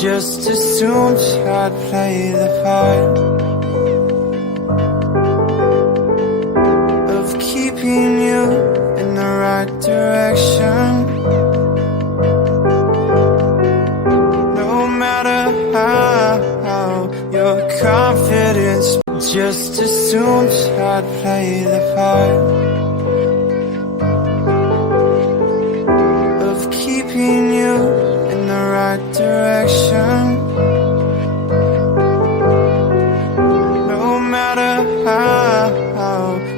Just assumed I'd play the part of keeping you in the right direction. No matter how your confidence. Just assumed I'd play the part of keeping you in the right direction. No matter how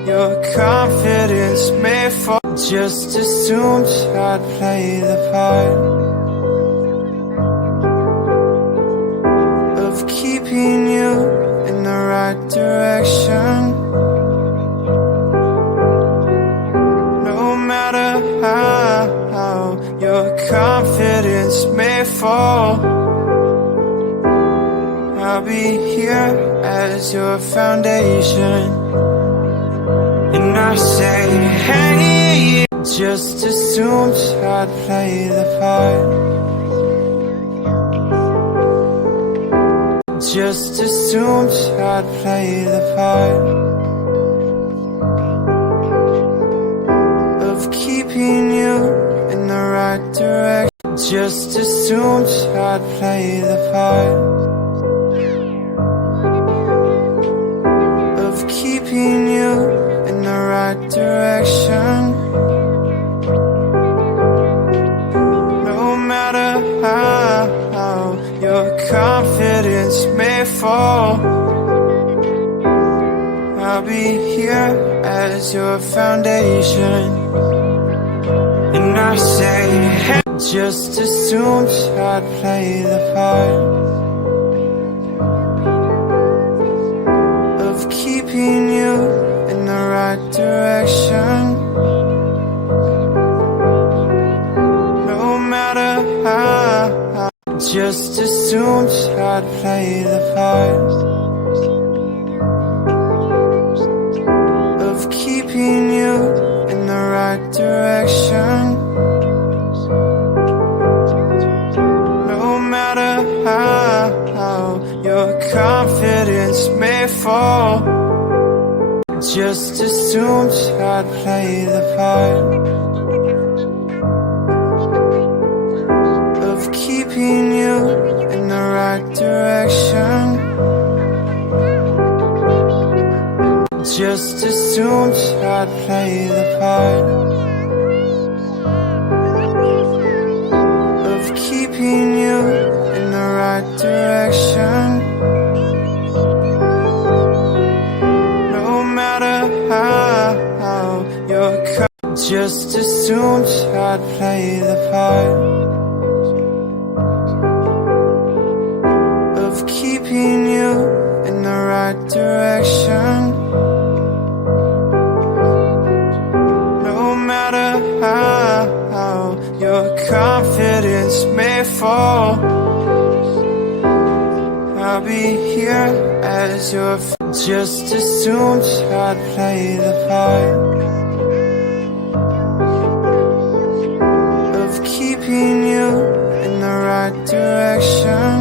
your confidence may fall. Just assumed I'd play the part of keeping you in the right direction. No matter how your confidence may fall, I'll be here as your foundation. And I say, hey, just assumed I'd play the part. Just assumed I'd play the part of keeping you in the right direction. Just assumed I'd play the part of keeping you in the right direction. No matter how your confidence may fall, I'll be here as your foundation. And I say, hey, just assumed I'd play the part of keeping you in the right direction. No matter how. Just assumed I'd play the part of keeping you in the right direction. No matter how your confidence may fall. Just assumed I'd play the part of keeping you in the right direction. Just assumed I'd play the part of keeping you in the right direction. No matter how your just assumed I'd play the part of keeping you in the right direction. No matter how your confidence may fall, I'll be here as your just assumed I'd play the part of keeping you in the right direction.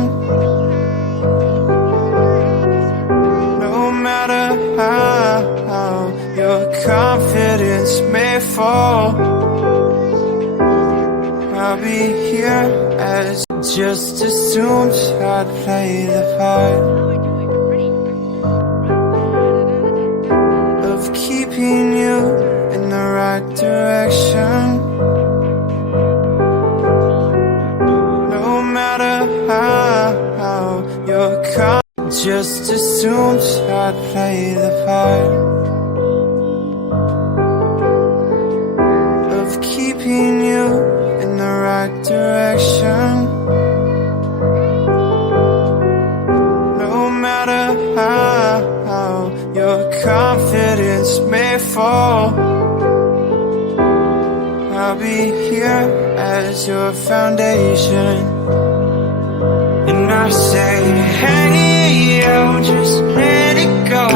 No matter how your confidence may fall, I'll be here as just assumed I'd play the part of keeping you in the right direction. No matter how your just assumed I'd play the part of keeping you in the right direction. No matter how your confidence may fall, I'll be here as your foundation. And I say, hey, yo, just let it go.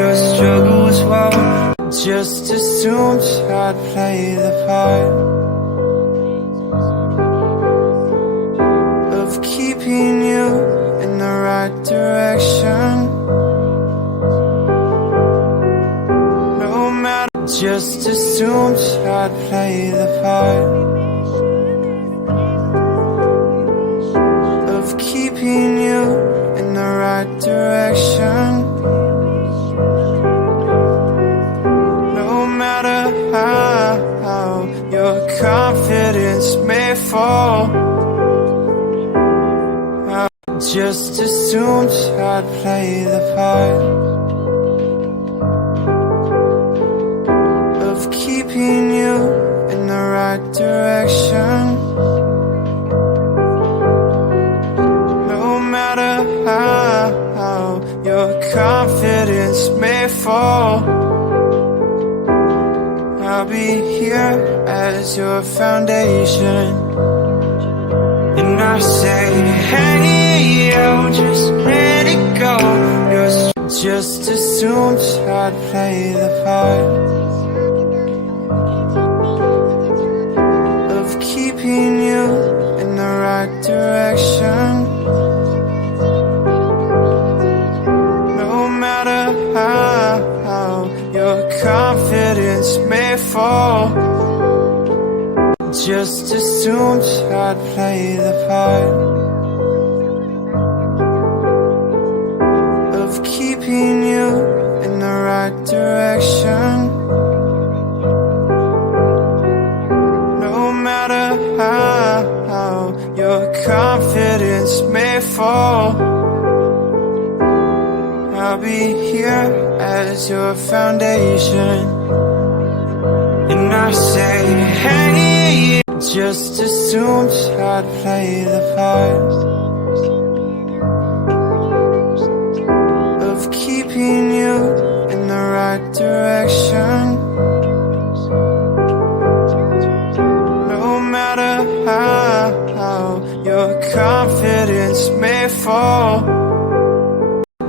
Your struggles won't. Just assumed I'd play the part of keeping keeping you in the right direction. No matter, just assumed I'd play the part of keeping you in the right direction. No matter how your confidence may fall, I just assumed I'd play the part of keeping you in the right direction. No matter how your confidence may fall, I'll be here as your foundation. And I say, hey, yo, just let it go. Just assumed I'd play the part of keeping you in the right direction. No matter how your confidence may fall, just assumed I'd play the part of keeping you in the right direction. No matter how your confidence may fall, I'll be here as your foundation. And I say, hey, just assumed I'd play the part of keeping you in the right direction. No matter how your confidence may fall,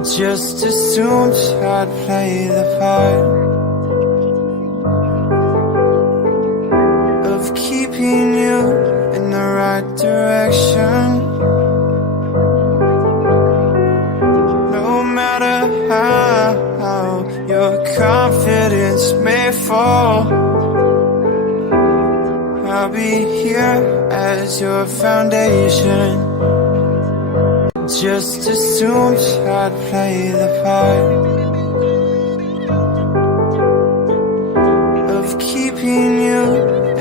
just assumed I'd play the part of keeping you in the right direction. No matter how your confidence may fall, I'll be here as your foundation. Just assumed I'd play the part of keeping you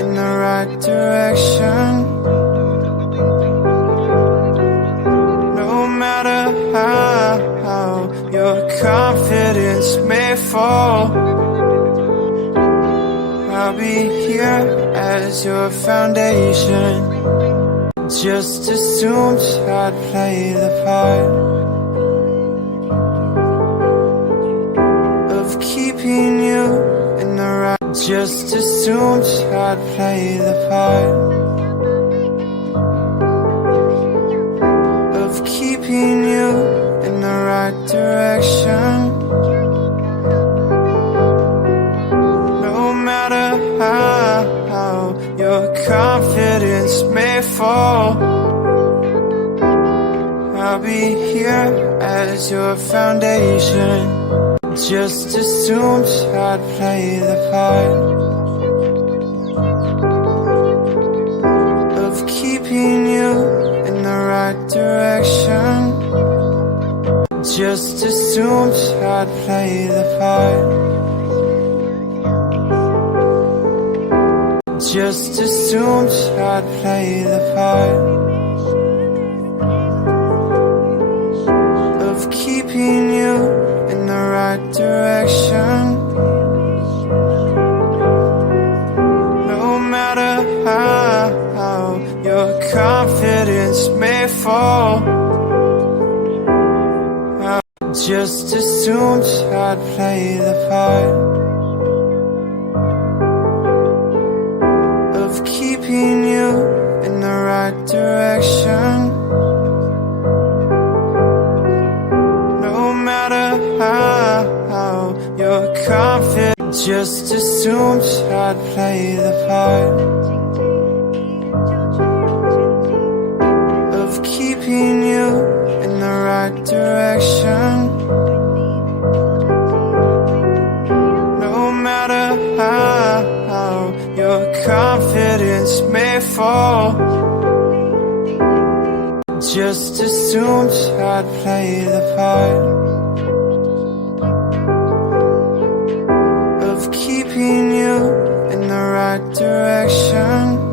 in the right direction. No matter how your confidence may fall, I'll be here as your foundation. Just assumed I'd play the part of keeping you in the right. Just assumed I'd play the part of keeping you in the right direction. No matter how your confidence may fall, I'll be here as your foundation. Just assumed I'd play the part of keeping you in the right direction. Just assumed I'd play the part. Just assumed I'd play the part of keeping you in the right direction. No matter how your confidence may fall, I just assumed I'd play the part of keeping you in the right direction. No matter how your confidence, just assumed I'd play the part of keeping you right direction. No matter how your confidence may fall, just assumed I'd play the part of keeping you in the right direction.